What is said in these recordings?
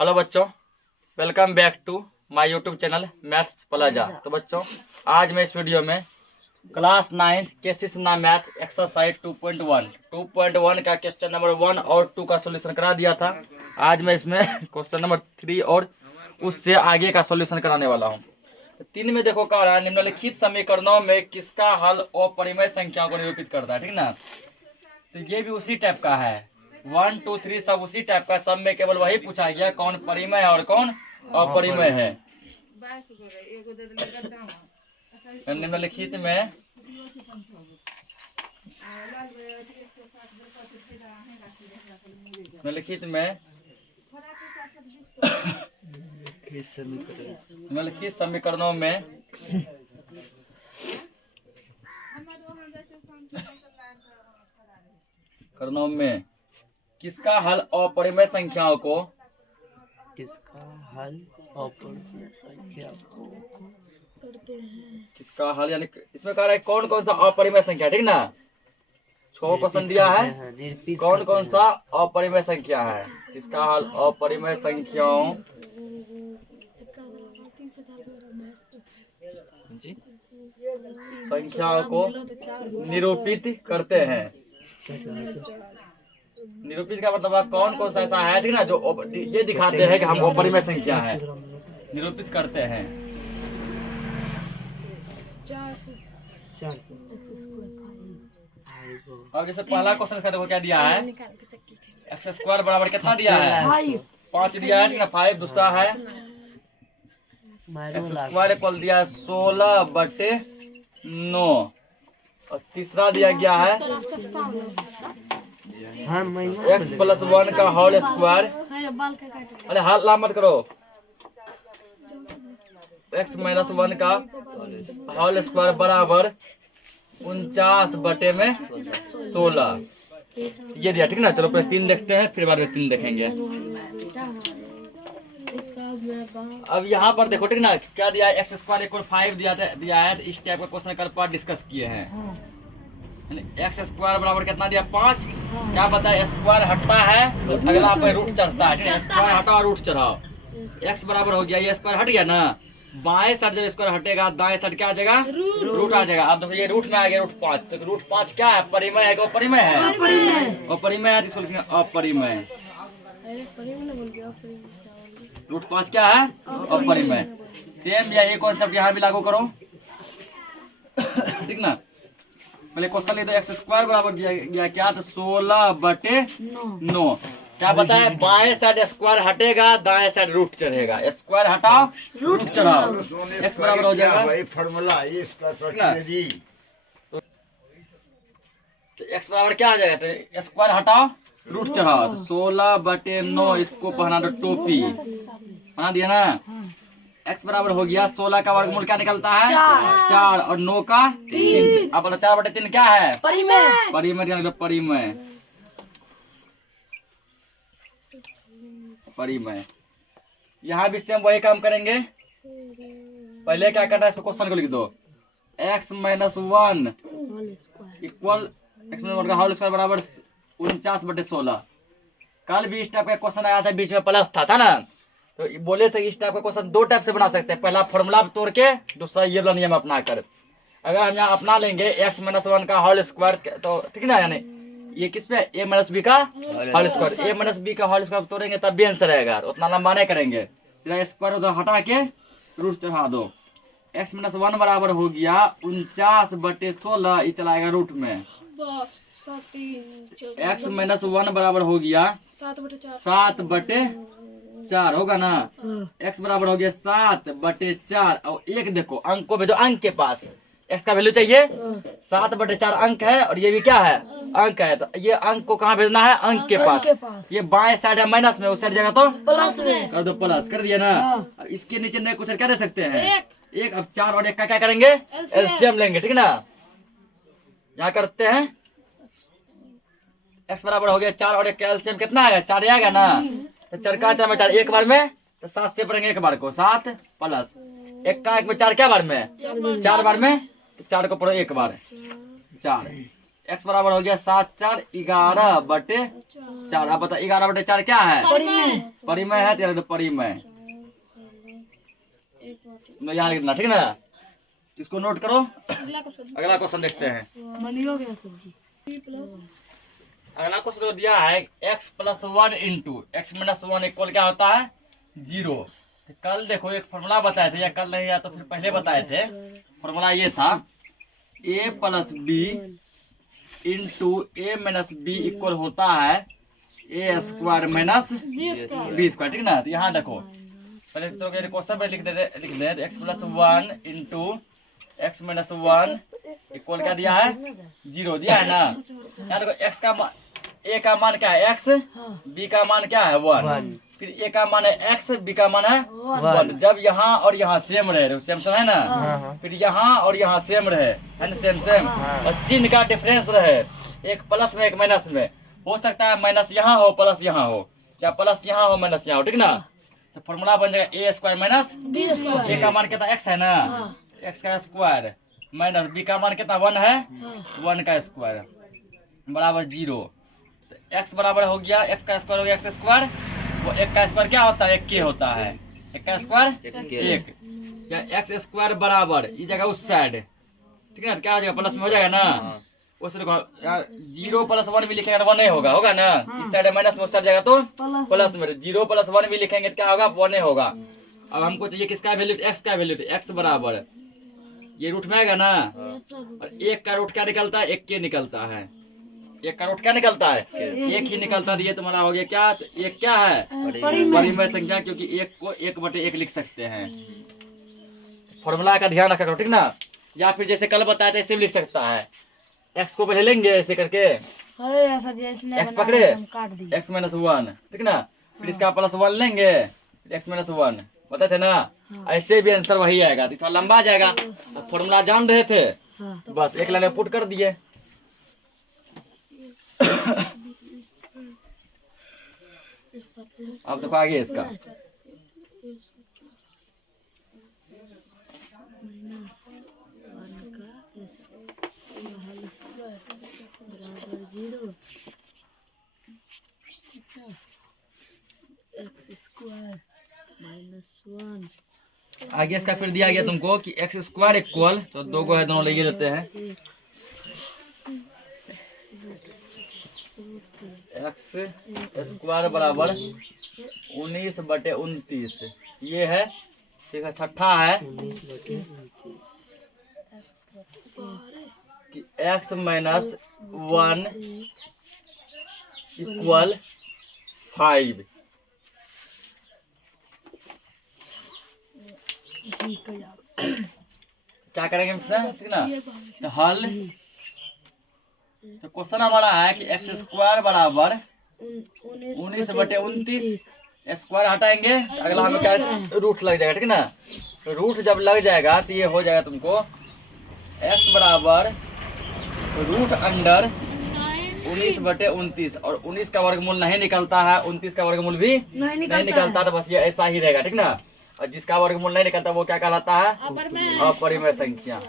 Hello बच्चों, welcome back to my YouTube channel maths plaza. तो बच्चों, आज मैं इस वीडियो में क्लास 9 केसिस ना मैथ एक्सरसाइज 2.1 का क्वेश्चन नंबर 1 और 2 का सॉल्यूशन करा दिया था। आज मैं इसमें क्वेश्चन नंबर 3 और उससे आगे का सॉल्यूशन कराने वाला हूँ। 3 में देखो कह रहा है, निम्नलिखित समीकरणों में किसका हल अपरिमेय संख्याओं को निरूपित करता है। ठीक ना, तो ये भी उसी टाइप का है। 1 2 3 सब उसी टाइप का, सब में केवल वही पूछा गया कौन परिमेय है और कौन अपरिमेय है। निम्नलिखित में निम्नलिखित समीकरणों में किसका हल अपरिमेय संख्याओं को किसका हल यानी इसमें कह रहा है कौन कौन सा अपरिमेय संख्या। ठीक ना, 6 क्वेश्चन दिया है, कौन कौन सा अपरिमेय संख्या है। इसका हल अपरिमेय संख्याओं को निरूपित करते हैं। निरूपित का मतलब कौन कौन सा ऐसा है, ठीक ना, जो ये दिखाते हैं कि हम अपरिमेय संख्या है, निरूपित करते हैं। अब जैसे पहला क्वेश्चन का देखो क्या दिया है, एक्स स्क्वायर बराबर कितना दिया है, 5 दिया है। ठीक ना, 5। दूसरा है एक्स स्क्वायर इक्वल दिया है 16/9 और तीसरा दिया गया है x + 1 का होल स्क्वायर। अरे हाथ ला मत करो। x - 1 का होल स्क्वायर बराबर 49/16 ये दिया। ठीक ना, चलो पहले 3 देखते हैं, फिर बाद में 3 देखेंगे। अब यहाँ पर देखो, ठीक ना, क्या दिया है, एक्स स्क्वायर इक्वल 5 दिया है। इस टाइप का क्वेश्चन कल पर डिस्कस किए हैं। एक्स स्क्वायर बराबर कितना दिया, 5। क्या पता है, स्क्वायर हटता है तो अगला पे रूट चढ़ता है। स्क्वायर हटाओ रूट चढ़ाओ। एक्स बराबर हो गया, ये स्क्वायर हट गया ना, बाएं साइड जब स्क्वायर हटेगा दाएं साइड क्या आ जाएगा, रूट आ जाएगा। अब देखो ये रूट में आ गया, रूट 5। तो रूट 5 क्या है, परिमेय है कि अपरिमेय है, अपरिमेय है, इसको लिखेंगे अपरिमेय। रूट 5 क्या है, अपरिमेय। सेम यही कॉन्सेप्ट यहाँ भी लागू करो। ठीक ना, पहले क्वेश्चन ले, तो एक्स स्क्वायर बराबर दिया गया क्या, तो 16/9। क्या बताया, बाएं साइड स्क्वायर हटेगा दाएं साइड रूट चढ़ेगा। स्क्वायर हटाओ रूट चढ़ाओ, एक्स बराबर हो जाएगा वही फार्मूला इसका। तो एक्स बराबर क्या आ जाएगा, तो स्क्वायर हटाओ रूट चढ़ाओ, तो 16/9 इसको पहना दो टोपी, पहना दिया ना। x बराबर हो गया 16 का वर्गमूल क्या निकलता है, 4 और 9 का 3। अब 4/3 क्या है, परिमेय। परिमेय। यहाँ भी सेम वही काम करेंगे। पहले क्या करना है, इसको क्वेश्चन को लिख दो। x - 1 इक्वल x - 1 का होल स्क्वायर बराबर 49/16। कल भी इस टाइप का क्वेश्चन आया था, बीच में प्लस था ना, तो बोले थे इस टाइप का क्वेश्चन 2 टाइप से बना सकते हैं। पहला फॉर्मूला तोड़ के, दूसरा ये वाला नियम अपना कर। अगर हम यहाँ अपना लेंगे x - 1 का होल स्क्वायर, तो ठीक ना, यानी ये किस पे, a - b का होल स्क्वायर। a - b का होल स्क्वायर तोड़ेंगे तब भी आंसर आएगा, तो उतना लंबा नहीं करेंगे। स्क्वायर उधर हटा के रूट चढ़ा दो। x - 1 बराबर हो गया 49/16, ये चलाएगा रूट में। x - 1 बराबर हो गया 7/4 होगा ना। x बराबर हो गया 7/4 और एक देखो अंक को भेजो, अंक के पास x का वैल्यू चाहिए। 7/4 अंक है और ये भी क्या है, अंक है। तो ये अंक को कहाँ भेजना है, अंक के पास। ये बाएं साइड है माइनस में, उस साइड जगह तो प्लस में कर दो, प्लस कर दिया ना। इसके नीचे नए कुछ क्या दे सकते हैं, एक। अब 4 और 1 का क्या करेंगे, एलसीएम लेंगे। ठीक ना, यहाँ करते हैं। x बराबर हो गया 4 और 1 का एलसीएम कितना आएगा, 4 आएगा ना। तो 4 का 4 में 4 एक बार में, तो 7 से पढ़ेंगे एक बार को, 7 प्लस 1 का 1 में 4 क्या बार में, 4 बार में, तो 4 को पढ़ो एक बार, 4। x बराबर हो गया 7 4 11/4। 4। आप बता 11/4 क्या है? परिमेय है, तो परिमेय यहाँ लिखना, ठीक ना। इसको नोट करो। अगला क्वेश्चन देखते हैं। अगला क्वेश्चन दिया है x + 1 into x minus 1 equal क्या होता है? 0। कल देखो एक फॉर्मूला बताए थे, या कल नहीं या तो फिर पहले बताए थे। फॉर्मूला ये था a + b into a minus b equal होता है a square minus b square, ठीक ना। तो यहाँ देखो पहले तो क्वेश्चन पे लिख दे x + 1 into x minus 1 equal क्या दिया है? 0 दिया है ना। यहाँ देखो x का a का मान क्या है? x, b का मान क्या है? 1, फिर a का मान है x, b का मान है 1। जब यहाँ और यहाँ सेम रहे, सेम है ना, फिर यहाँ और यहाँ सेम रहे, है ना, सेम और चिन्ह का डिफरेंस रहे, एक प्लस में एक माइनस में, हो सकता है माइनस यहाँ हो प्लस यहाँ हो, या प्लस यहाँ हो माइनस यहाँ हो, ठीक ना। तो फॉर्मूला बन जाएगा a स्क्वायर माइनस a का मान कितना? x है ना, x का स्क्वायर माइनस b का मान कितना? 1 है, 1 का स्क्वायर बराबर 0। तो x बराबर हो गया x का स्क्वायर हो गया x स्क्वायर, वो 1 का स्क्वायर क्या होता है? 1 के होता है, 1 का स्क्वायर 1, या x स्क्वायर बराबर इस जगह उस साइड, ठीक है ना, क्या हो जाएगा? प्लस में हो जाएगा ना। उस 0 + 1 भी लिखेंगे तो 1 नहीं होगा, होगा ना। इस साइड माइनस में उस साइड जाएगा तो प्लस में, 0 + 1 भी लिखेंगे तो क्या होगा? 1 नहीं होगा। अब हमको चाहिए किसका वैल्यू? x का वैल्यू। x बराबर ये रूट में आएगा ना, और 1 का रूट क्या निकलता है? 1 के निकलता है। 1 का रूट क्या निकलता है? 1 ही निकलता है। ये तुम्हारा हो गया क्या? तो 1 क्या है? परिमेय संख्या, क्योंकि 1 को 1/1 लिख सकते हैं। फॉर्मूला का ध्यान रखा करो, ठीक ना। या फिर जैसे कल बताया था ऐसे भी लिख सकता है। x को पहले लेंगे ऐसे करके, x पकड़े x माइनस 1, ठीक ना, फिर इसका +1 लेंगे, x माइनस 1 बताए थे ना। ऐसे भी आंसर वही आएगा, तो थोड़ा लंबा जाएगा। फॉर्मूला जान रहे थे, बस एक लाइन में पुट कर दिए। अब देखो आगे इसका आगे इसका फिर दिया गया तुमको कि एक्स स्क्वायर इक्वल, तो 2 को है, दोनों ले लेते हैं। एक्स स्क्वायर बराबर 19/29, ये है, ठीक है। छठा है कि x माइनस 1 इक्वल 5। क्या करेंगे इससे, ठीक ना। तो हल, तो क्वेश्चन हमारा है कि एक्स स्क्वायर बराबर 19/29, स्क्वायर हटाएंगे तो अगला हमें क्या रूट लग जाएगा, ठीक ना। तो रूट जब लग जाएगा तो ये हो जाएगा तुमको x बराबर √19/29, और 19 का वर्गमूल नहीं निकलता है, 29 का वर्गमूल भी नहीं निकलता, तो बस ये ऐसा ही रहेगा, ठीक ना। और जिसका वर्गमूल नहीं निकलता वो क्या कहलाता है? अपरिमेय संख्या।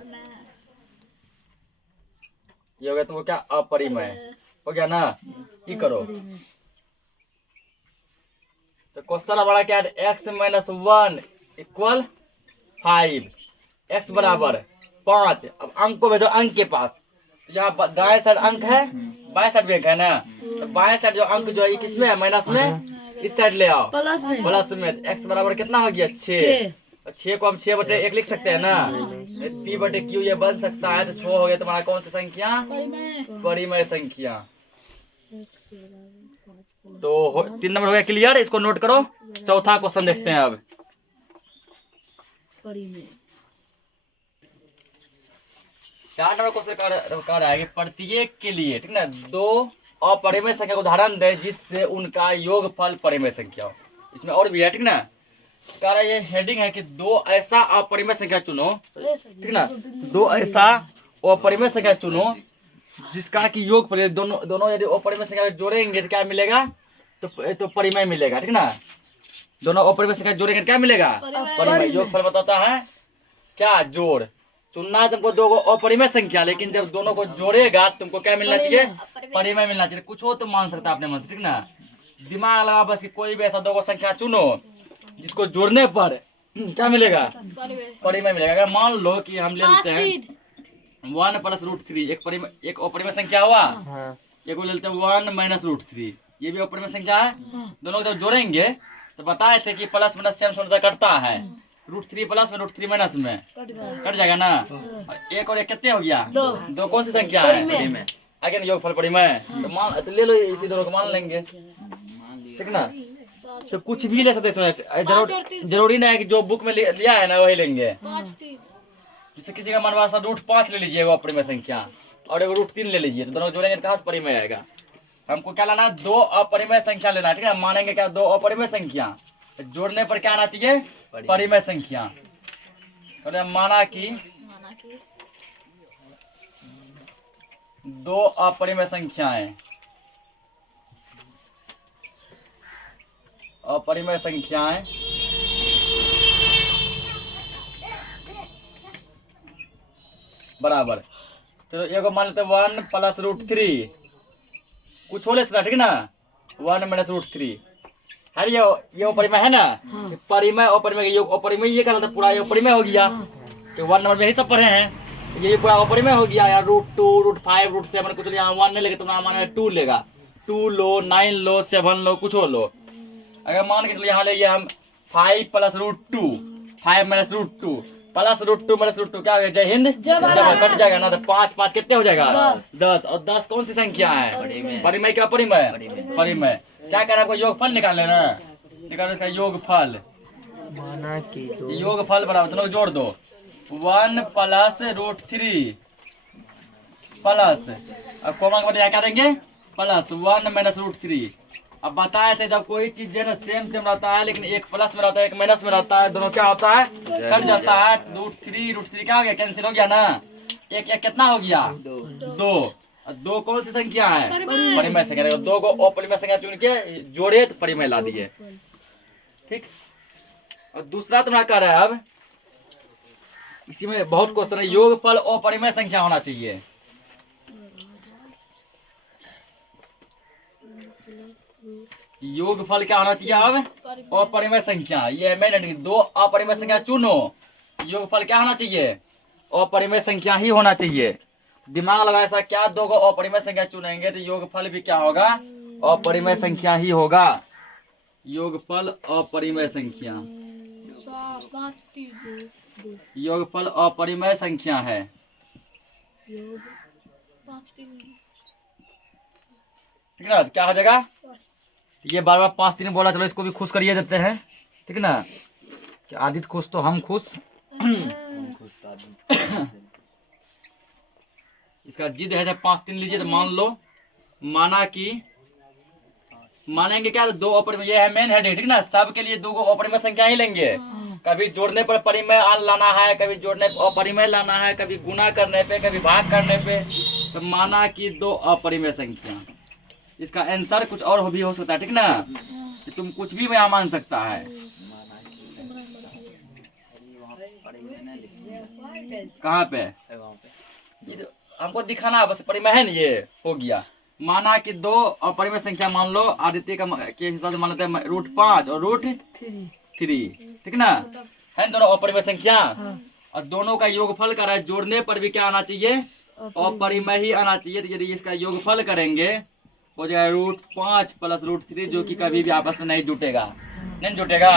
ये हो गया, तो वो क्या? अपरिमेय हो गया ना। ये करो, तो क्वेश्चन हमारा क्या है? x माइनस 1 इक्वल 5, x बराबर 5। अब अंक को भेजो अंक के पास, तो यहाँ दाएं साइड अंक है, बाएं साइड भी अंक है ना। तो बाएं साइड जो अंक जो है किसमें है? माइनस में, इस साइड ले आओ प्लस में। x बराबर कितना हो गया? 6। 6 को हम 6/1 लिख सकते हैं ना, p/q ये बन सकता है। तो 6 हो गया तुम्हारा कौन सी संख्या? परिमेय संख्या। तो 3 नंबर हो गया क्लियर, इसको नोट करो। चौथा क्वेश्चन देखते हैं। अब 4 नंबर क्वेश्चन कह रहा है कि प्रत्येक के लिए, ठीक ना, 2 अपरिमेय संख्या को उदाहरण दे जिससे उनका योगफल परिमेय संख्या हो। इसमें और भी है, ठीक ना। कह रहा है, ये हेडिंग है कि 2 ऐसा अपरिमेय संख्या चुनो, ठीक ना, 2 ऐसा अपरिमेय संख्या चुनो जिसका कि योगफल, दोनों यदि अपरिमेय संख्या जोड़ेंगे तो क्या मिलेगा? तो परिमेय मिलेगा, ठीक ना। दोनों अपरिमेय संख्या जोड़ेंगे तो क्या मिलेगा? परिमेय। योगफल बताता है क्या? जोड़। चुनना है तुमको दो अपरिमेय संख्या, लेकिन जब दोनों को जोड़ेगा तुमको क्या मिलना चाहिए? परिमेय मिलना चाहिए। कुछ हो तो मान सकता है अपने मन से, ठीक ना? दिमाग लगा बस कि कोई भी ऐसा दो संख्या चुनो जिसको जोड़ने पर क्या मिलेगा? परिमेय मिलेगा। अगर मान लो कि हम ले लेते हैं 1 + √3, एक अपरिमेय संख्या हुआ। एक को ले लेते हैं 1 - √3, ये भी अपरिमेय संख्या है। दोनों को जब जोड़ेंगे तो बताए थे कि प्लस माइनस सेम कटता है। √3 प्लस में √3 माइनस में कट जाएगा ना। एक और एक कितने हो गया? दो कौन सी संख्या है? आगे योगफल परिमेय। तो ले लो, इसी दोनों को मान लेंगे, ठीक ना? तो कुछ भी ले सकते हैं, जरूरी नहीं है कि जो बुक में लिया है ना वही लेंगे। जैसे किसी का मनवा √5 ले लीजिए वो अपरिमेय संख्या, और एक √3 ले लीजिए, तो दोनों जोड़ेंगे कहाँ से परिमेय आएगा? हमको क्या लाना? दो अपरिमेय संख्या लेना, ठीक है? मानेंगे क्या? दो अपरिमेय संख्या जोड़ने पर क्या आना चाहिए? परिमेय संख्या। तो माना कि दो अपरिमेय संख्याएं, अपरिमेय संख्याएं बराबर, तो एक मान लेते 1 + √3, कुछ हो ले सकता, ठीक ना? 1 - √3 है ये अपरिमेय है ना। परिमेय अपरिमेय का योग, अपरिमेय ये कहलाता पूरा, ये अपरिमेय हो गया। कि 1 नंबर में यही सब पढ़े हैं, ये पूरा अपरिमेय हो गया यार। √2 √5 √7 कुछ यहाँ 1 नहीं लेगा तो माने 2 लेगा। 2 लो, 9 लो, 7 लो, कुछ हो लो। अगर मान के चलो यहाँ ले हम 5 + √2, 5 - √2 प्लस √2 - √2 क्या हो गया? जय हिंद, कट जाएगा ना। तो 5 5 कितने हो जाएगा? 10। और 10 कौन सी संख्या है? परिमेय क्या अपरिमेय? परिमेय। क्या करना है आपको? योगफल निकाल लेना, निकालो इसका योगफल। योगफल बराबर दोनों जोड़ दो, 1 + √3 प्लस, अब कोमा के बाद क्या देंगे? प्लस 1 - √3। अब बताए थे जब कोई चीज जो है ना सेम रहता है, लेकिन एक प्लस में रहता है एक माइनस में रहता है, दोनों क्या होता है? कट जाता है। √3 क्या हो गया? कैंसिल हो गया ना। एक एक कितना हो गया? 2। दो कौन सी संख्या है? परिमेय संख्या। दो को अपरिमेय संख्या चुन के जोड़े तो परिमेय ला दिए, ठीक। और दूसरा तुम्हारा क्या रहा है? अब इसी में बहुत क्वेश्चन है। योगफल अपरिमेय संख्या होना चाहिए। योगफल क्या होना चाहिए? अब अपरिमेय संख्या, ये मैंने दो अपरिमेय संख्या चुनो, योगफल क्या होना चाहिए? अपरिमेय संख्या ही होना चाहिए। दिमाग लगा ऐसा क्या? दो को अपरिमेय संख्या चुनेंगे तो योगफल भी क्या होगा? अपरिमेय संख्या ही होगा। योगफल अपरिमेय संख्या, योगफल अपरिमेय संख्या है। ठीक ना? क्या हो जाएगा? ये बार बार 5 3 बोला, चलो इसको भी खुश करिए देते हैं, ठीक ना? कि आदित्य खुश तो हम खुश। इसका जिद है जब 5 3 लीजिए तो मान लो, माना कि मानेंगे क्या? दो अपरिमेय, ये है मेन हेड, ठीक ना? सबके लिए दो अपरिमेय संख्या ही लेंगे। कभी जोड़ने पर परिमेय लाना है, कभी जोड़ने पर अपरिमेय लाना है, कभी गुना करने पे, कभी भाग करने पे। तो माना कि दो अपरिमेय संख्या, इसका आंसर कुछ और भी हो सकता है, ठीक ना? कि तुम कुछ भी यहाँ मान सकता है। कहाँ पे? हमको दिखाना बस परिमेय है ना, ये हो गया। माना कि दो अपरिमेय संख्या मान लो, आदित्य के हिसाब से मान लेते हैं √5 और √3, ठीक ना? है दोनों अपरिमेय संख्या। और दोनों का योगफल करा है, जोड़ने पर भी क्या आना चाहिए? अपरिमेय ही आना चाहिए। तो यदि इसका योगफल करेंगे हो जाएगा √5 + √3, जो कि कभी भी आपस में नहीं जुटेगा, नहीं जुटेगा।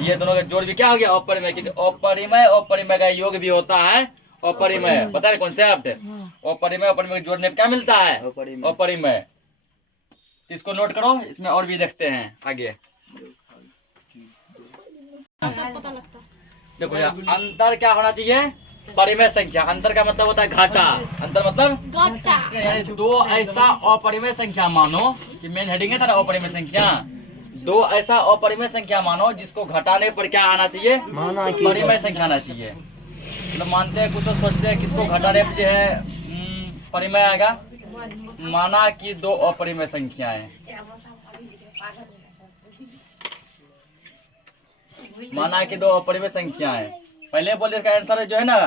ये दोनों का जोड़ भी क्या हो गया? अपरिमेय। क्योंकि अपरिमेय अपरिमेय का योग भी होता है अपरिमेय। पता है कॉन्सेप्ट? अपरिमेय अपरिमेय जोड़ने पर क्या मिलता है? अपरिमेय। तो इसको नोट करो, इसमें और भी देखते हैं आगे। देखो यार, अंतर क्या होना चाहिए? परिमेय संख्या। अंतर का मतलब होता है घाटा। अंतर मतलब घाटा। दो ऐसा अपरिमेय संख्या मानो, कि मेन हेडिंग है था ना अपरिमेय संख्या। दो ऐसा अपरिमेय संख्या मानो जिसको घटाने पर क्या आना चाहिए? परिमेय संख्या आना चाहिए। मतलब मानते हैं, कुछ सोचते हैं किसको घटाने पर जो है परिमेय आएगा। माना कि दो अपरिमेय संख्याएं, माना कि दो अपरिमेय संख्याएं, पहले बोले इसका आंसर जो है ना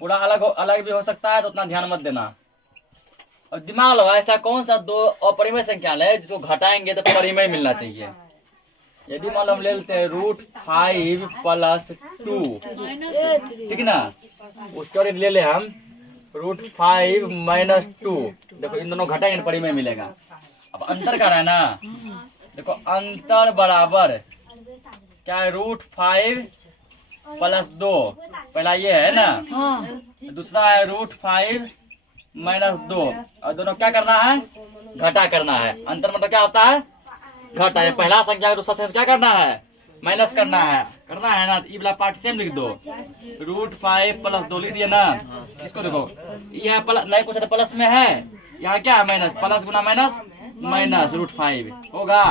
पूरा अलग भी हो सकता है, तो उतना ध्यान मत देना। और दिमाग लगाओ, ऐसा कौन सा दो अपरिमेय संख्या है जिसको घटाएंगे तो परिमेय मिलना चाहिए। यदि मान लो हम ले लेते हैं √5 + 2, ठीक है ना, उसके बाद ले ले हम √5 - 2। देखो इन दोनों घटाएंगे तो परिमेय मिलेगा। अब अंतर कर रहा है ना, देखो अंतर बराबर क्या है, √5 + 2, पहला ये है ना, दूसरा है √5 - 2, और दोनों क्या करना है, घटा करना है। अंतर मतलब क्या होता है, घटा है। पहला संख्या का दूसरा संख्या क्या करना है, माइनस करना है ना। ये वाला पार्ट सेम लिख दो, √5 + 2 लिख दिया ना। इसको देखो, यह प्लस नहीं, कुछ प्लस में है, यहाँ क्या है माइनस, प्लस गुना माइनस माइनस √5 होगा।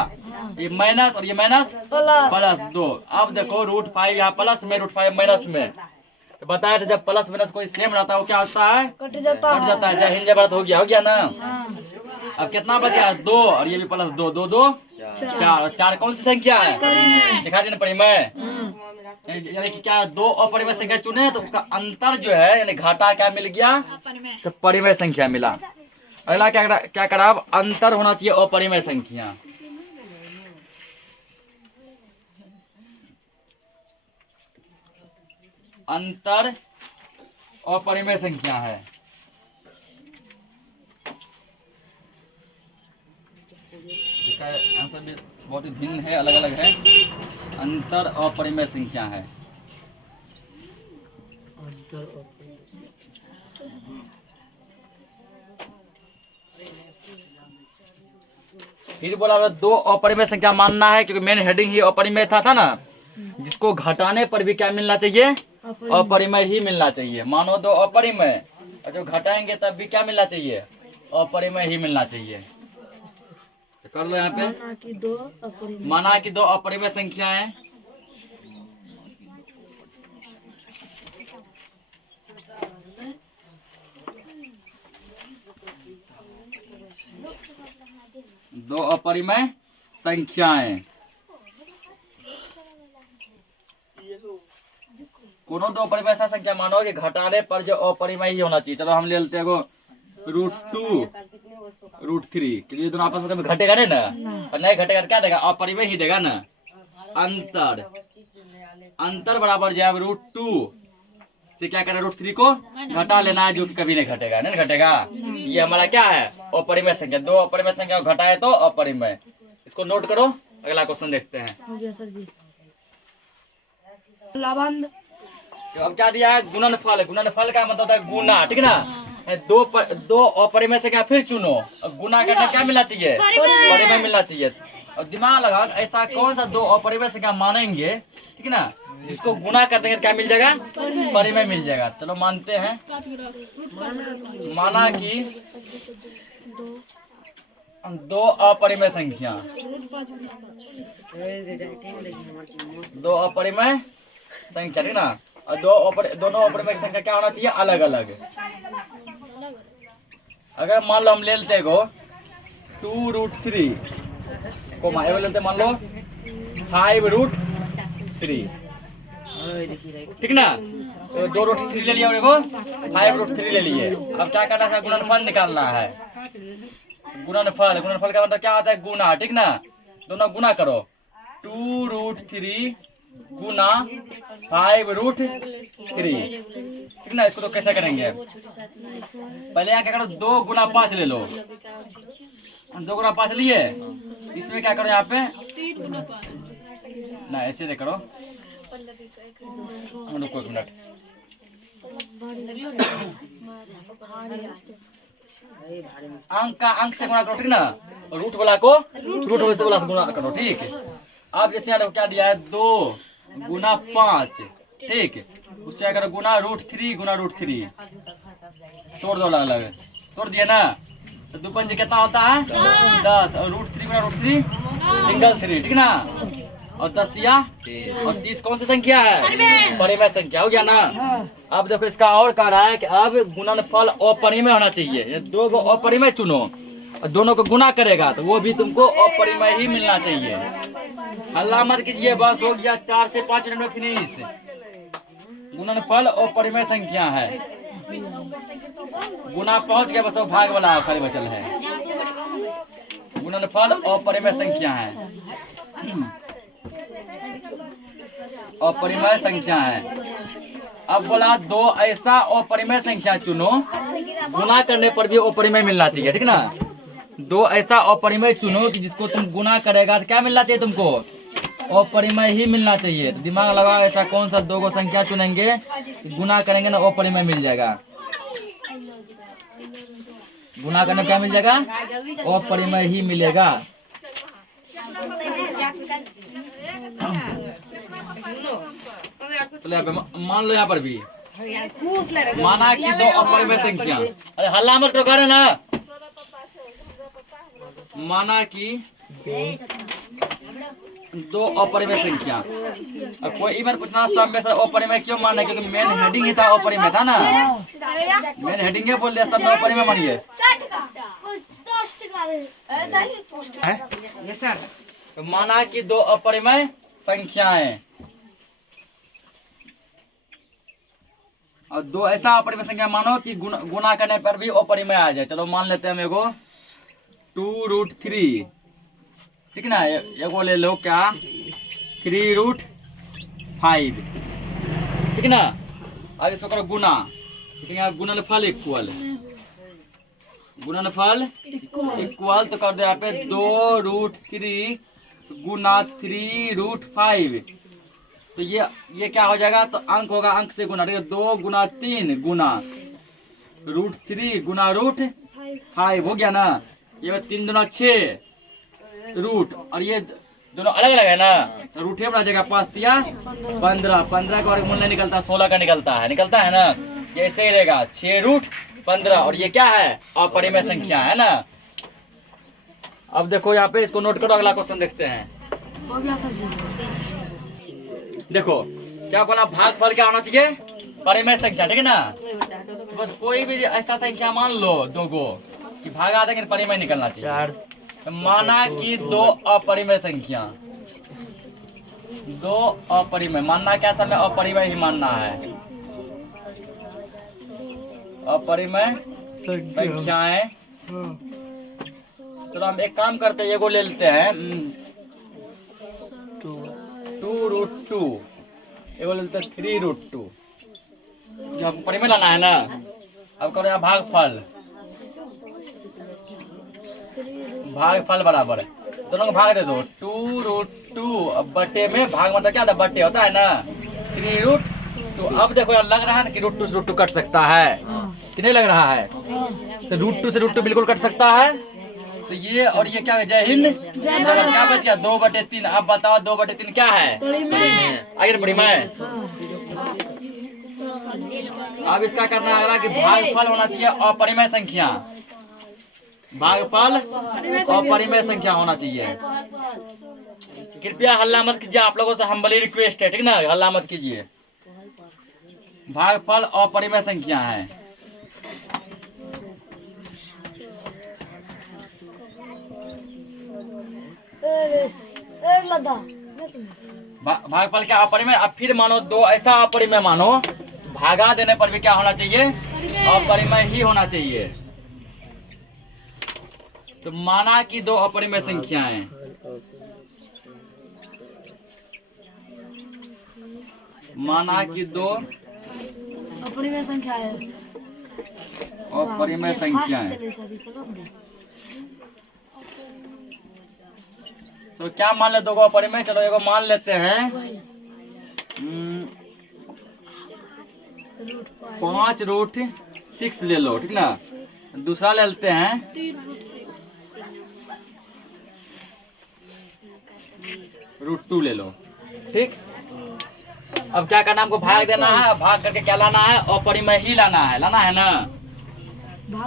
ये माइनस और ये माइनस +2। अब देखो √5 यहाँ प्लस में, √5 माइनस में, तो बताया था जब प्लस माइनस कोई सेम रहता है वो क्या होता है, कट जाता है। जय हिंद जय भारत हो गया ना। अब कितना बचा, 2, और ये भी +2, 2 2 4, और 4 कौन सी संख्या है, दिखा देना परिमेय। यानी कि क्या, दो अपरिमेय संख्या चुने तो उसका अंतर जो है, यानी घाटा क्या मिल गया, तो परिमेय संख्या मिला। अगला क्या करा, अब अंतर होना चाहिए अपरिमेय संख्या। अंतर अपरिमेय संख्या है। इसका आंसर भी बहुत ही भिन्न है, अलग अलग है। अंतर अपरिमेय संख्या है। फिर बोला दो अपरिमेय संख्या मानना है, क्योंकि मेन हेडिंग ही अपरिमेय था ना, जिसको घटाने पर भी क्या मिलना चाहिए, अपरिमेय ही मिलना चाहिए। मानो दो अपरिमेय, और जो घटाएंगे तब भी क्या मिलना चाहिए, अपरिमेय ही मिलना चाहिए। तो कर लो यहाँ पे, माना कि दो अपरिमेय संख्याएं दो अपरिमेय संख्याएं, कोनो दो अपरिमेय संख्या मानो कि घटाने पर जो अपरिमेय ही होना चाहिए। चलो हम ले लेते हैं √2 √3, क्योंकि दोनों आपस में घटेगा नहीं ना, और नहीं घटेगा तो क्या देगा, अपरिमेय ही देगा ना। अंतर बराबर जाए √2 से क्या करना, √3 को घटा लेना है, जो कि कभी नहीं घटेगा, नहीं घटेगा। ये हमारा क्या है, अपरिमेय संख्या। दो अपरिमेय संख्या को घटाए तो अपरिमेय। इसको नोट करो, अगला क्वेश्चन देखते हैं। तो अब क्या दिया है, गुणनफल। गुणनफल का मतलब है गुना, ठीक ना। दो अपरिमेय संख्या फिर चुनो, गुना करना क्या मिलना चाहिए, परिमेय मिलना चाहिए। और दिमाग लगाओ, ऐसा कौन सा दो अपरिमेय संख्या मानेंगे, ठीक ना, जिसको गुना कर देंगे क्या मिल जाएगा, परिमेय मिल जाएगा। चलो मानते हैं, माना कि दो अपरिमेय संख्या, दो अपरिमेय संख्या, ठीक ना, और दोनों अपरिमेय संख्या क्या होना चाहिए, अलग अलग। अगर मान लो हम ले लेते गो 2√3 को लेते, मान लो 5√3, ठीक ना, तो 2√3 ले लिया, 5√3 ले लिए। अब क्या करना है, गुणनफल निकालना है। गुणनफल का मतलब क्या होता है, गुना, ठीक ना। दोनों गुना करो, 2√3 गुना 5√3, ठीक ना। इसको तो कैसे करेंगे, पहले यहाँ क्या करो, 2 गुना 5 ले लो। 2 गुना 5 लिए, इसमें क्या करो, यहाँ पे ना ऐसे दे करो, रुको 1 मिनट। अंक से गुणा करो, ठीक ना, रूट वाला को रूट वाला से गुणा करो, ठीक। अब जैसे यहाँ क्या दिया है, 2 गुना 5, ठीक, उससे क्या करो, गुना √3 गुना √3, तोड़ दो, अलग अलग तोड़ दिया ना। तो 2 पंजे कितना होता है, 10, और √3 गुना √3 सिंगल 3, ठीक ना, और 10 दिया, और 30 कौन सी संख्या है, परिमेय संख्या हो गया ना। अब देखो इसका और कह रहा है कि अब गुणनफल अपरिमेय होना चाहिए। ये दो गो अपरिमेय चुनो और दोनों को गुना करेगा तो वो भी तुमको अपरिमेय ही मिलना चाहिए। हल्ला मत कीजिए, बस हो गया, 4 से 5 मिनट में फिनिश। गुणनफल अपरिमेय संख्या है। गुना पहुंच गया, बस वो भाग वाला खाली बचल है। गुणनफल अपरिमेय संख्या है, अपरिमेय संख्या है। अब बोला दो ऐसा अपरिमेय संख्या चुनो, गुना करने पर भी अपरिमेय मिलना चाहिए, ठीक ना। दो ऐसा अपरिमेय चुनो कि जिसको तुम गुना करेगा तो क्या मिलना चाहिए तुमको, अपरिमेय ही मिलना चाहिए। तो दिमाग लगाओ, ऐसा कौन सा दो को संख्या चुनेंगे, गुना करेंगे ना अपरिमेय मिल जाएगा। गुना करने क्या मिल जाएगा, अपरिमेय ही मिलेगा। चलो यहाँ पे मान लो, यहाँ पर भी माना कि दो अपरिमेय संख्या, अरे हल्ला मत करो, करे ना। माना कि दो अपरिमेय संख्या, और कोई बार पूछना सब में से अपरिमेय क्यों मानना है, क्योंकि मेन हेडिंग ही था अपरिमेय था ना, मेन हेडिंग है बोल दिया सब में अपरिमेय मानिए। माना कि दो अपरिमेय संख्याएं, और दो ऐसा अपरिमेय संख्या मानो कि गुना करने पर भी अपरिमेय आ जाए। चलो मान लेते हैं हम एगो 2√3, ठीक ना। एगो ले लो क्या 3√5, ठीक ना। अब इसको करो गुना, ठीक है। गुणनफल इक्वल, गुणनफल इक्वल तो कर दो यहाँ पे 2√3 गुना 3√5। तो ये क्या हो जाएगा, तो अंक होगा, अंक से गुना, ठीक है। 2 गुना 3 गुना √3 गुना √5 हो गया ना। ये 3 दूना 6 रूट, और ये दोनों अलग अलग है ना, तो रूट बना जाएगा। 5 तिया 15, 15 का वर्गमूल नहीं निकलता, 16 का निकलता है ना। ये ऐसे ही रहेगा 6√15, और ये क्या है, अपरिमेय संख्या है ना। अब देखो यहाँ पे, इसको नोट करो, अगला क्वेश्चन देखते हैं। देखो क्या बोला, भागफल क्या होना चाहिए, परिमेय संख्या, ठीक है ना। बस कोई भी ऐसा संख्या मान लो दो गो कि भागा देंगे, परिमेय निकलना चाहिए। माना कि दो अपरिमेय संख्या, दो अपरिमेय मानना, क्या समय अपरिमेय ही मानना है, अपरिमेय संख्याएं। चलो हम एक काम करते हैं, ये को ले लेते हैं 2√2, ये को ले लेते हैं 3√2, जो हमको परिमेय लाना है ना। अब करो यहाँ भागफल, भागफल बराबर दोनों को भाग दे दो, 2√2 अब बटे में भाग मतलब क्या होता है, बटे होता है ना 3√2। अब देखो यार लग रहा है ना कि √2 से √2 कट सकता है कि नहीं लग रहा है, तो √2 से √2 बिल्कुल कट सकता है। तो ये और ये क्या है, जय हिंद, क्या बच गया 2/3। अब बताओ 2/3 क्या है, आगे परिमेय। अब इसका करना है कि भागफल होना चाहिए अपरिमेय संख्या, भागफल अपरिमेय संख्या होना चाहिए। कृपया हल्ला मत कीजिए, आप लोगों से हम्बली रिक्वेस्ट है, ठीक ना, हल्ला मत कीजिए। भागफल अपरिमेय संख्या है। भागफल क्या अपरिमेय। अब फिर मानो दो ऐसा अपरिमेय मानो, भागा देने पर भी क्या होना चाहिए, अपरिमेय ही होना चाहिए। तो माना कि दो अपरिमेय संख्याएं, माना कि दो अपरिमेय संख्या है, अपरिमेय संख्याएं। तो क्या मान ले, दो को अपरिमेय। चलो एगो मान लेते हैं 5√6 ले लो, ठीक ना। दूसरा ले लेते हैं 3√2 ले लो, ठीक। अब क्या करना, हमको भाग देना है, भाग करके क्या लाना है, अपरिमेय ही लाना है ना।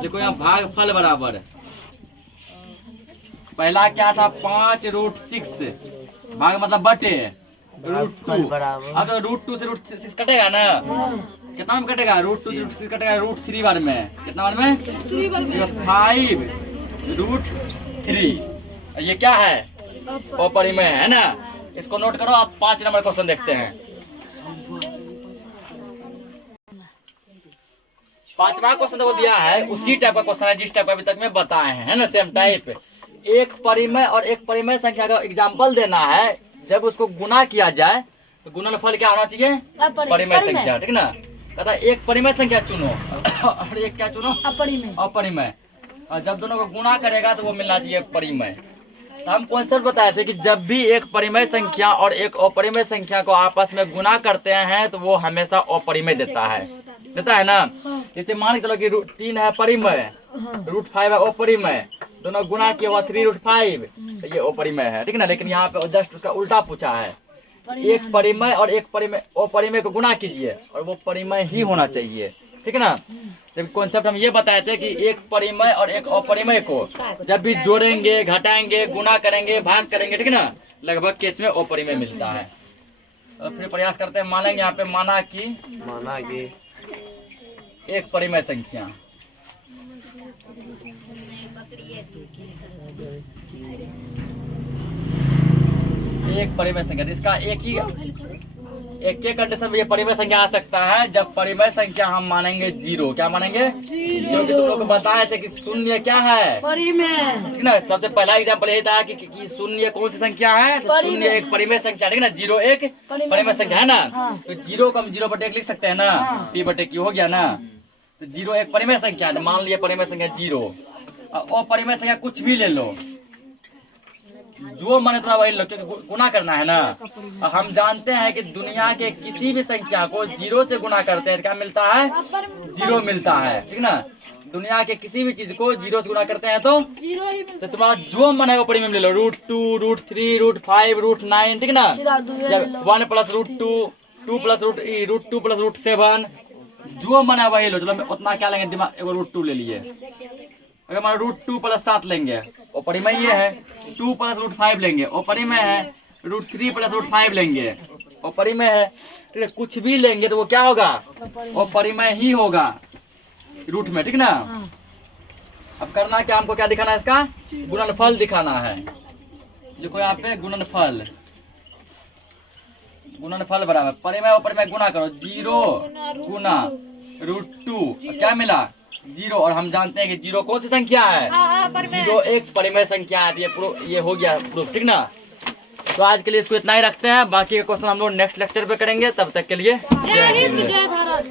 देखो यहाँ भागफल बराबर, पहला क्या था 5√6, भाग मतलब बटे √2। अब तो √2 से √6 कटेगा ना, कितना में कटेगा, √2 से √6 कटेगा √3 बार में, कितना बार में 5√3। ये क्या है, अपरिमेय है ना। इसको नोट करो। आप 5 नंबर क्वेश्चन देखते हैं। पांचवा क्वेश्चन जो दिया है उसी टाइप का क्वेश्चन है जिस टाइप अभी तक में बताए हैं, है ना, सेम टाइप। एक परिमेय और एक परिमेय संख्या का एग्जाम्पल देना है, जब उसको गुना किया जाए तो गुणनफल क्या होना चाहिए? परिमेय संख्या, ठीक ना। कहता है एक परिमेय संख्या चुनो और एक क्या चुनो? अपरिमेय। और जब दोनों को गुना करेगा तो वो मिलना चाहिए परिमेय। तो हम कॉन्सेप्ट बताए थे कि जब भी एक परिमेय संख्या और एक अपरिमेय संख्या को आपस में गुना करते हैं तो वो हमेशा अपरिमेय देता है ना। जैसे मान के चलो कि 3 है परिमेय, √5 है अपरिमेय, दोनों गुना किया हुआ 3√5, तो ये अपरिमेय है, ठीक ना। लेकिन यहाँ पे जस्ट उसका उल्टा पूछा है, एक परिमेय और एक परिमेय अपरिमेय को गुना कीजिए और वो परिमेय ही होना चाहिए, ठीक है ना। जब कॉन्सेप्ट हम ये बताए थे कि एक परिमेय और एक अपरिमेय को जब भी जोड़ेंगे, घटाएंगे, गुना करेंगे, भाग करेंगे, ठीक है ना, लगभग केस में अपरिमेय मिलता है। तो फिर प्रयास करते हैं, मानेंगे यहाँ पे माना कि एक परिमेय संख्या इसका एक ही कंडीशन में ये परिमेय संख्या आ सकता है, जब परिमेय संख्या हम मानेंगे 0। क्या मानेंगे? क्योंकि तुम लोग बताए थे कि शून्य क्या है? परिमेय, ठीक ना। सबसे पहला एग्जाम्पल यही था कि शून्य कौन सी संख्या है? तो शून्य एक परिमेय संख्या, ठीक ना। 0 एक परिमेय संख्या है ना। तो 0 को हम 0/1 लिख सकते हैं ना, p/q हो गया ना। तो 0 एक परिमेय संख्या है, मान लिया परिमेय संख्या 0। और अपरिमेय संख्या कुछ भी ले लो, जो मन इतना वही लो, क्योंकि गुना करना है ना। और हम जानते हैं कि दुनिया के किसी भी संख्या को 0 से गुना करते हैं क्या मिलता है? 0 मिलता है, ठीक ना। दुनिया के किसी भी चीज को 0 से गुना करते हैं तो 0 ही मिलता है। तो तुम्हारा जो मन है वो परिमेय ले लो, √2, √3, √5, √9, ठीक ना। जब 1 + √2, 2 + √2 + √7, जो मन है वही लो। चलो उतना क्या लेंगे, दिमाग एगो √2 ले लिए। अगर हमारा √2 + 7 लेंगे वो परिमेय ये है। 2 + √5 लेंगे वो परिमेय है। √3 + √5 लेंगे वो परिमेय है, ठीक है। कुछ भी लेंगे तो वो क्या होगा? वो परिमेय ही होगा रूट में, ठीक ना। अब करना क्या, हमको क्या दिखाना है? इसका गुणनफल दिखाना है। देखो यहाँ पे गुणनफल बराबर परिमेय और परिमेय गुना करो, 0 गुना √2, क्या मिला? 0। और हम जानते हैं कि 0 कौन सी संख्या है? 0 एक परिमेय संख्या है। ये हो गया प्रूफ, ठीक ना। तो आज के लिए इसको इतना ही रखते हैं, बाकी के क्वेश्चन हम लोग नेक्स्ट लेक्चर पे करेंगे। तब तक के लिए जय हिंद।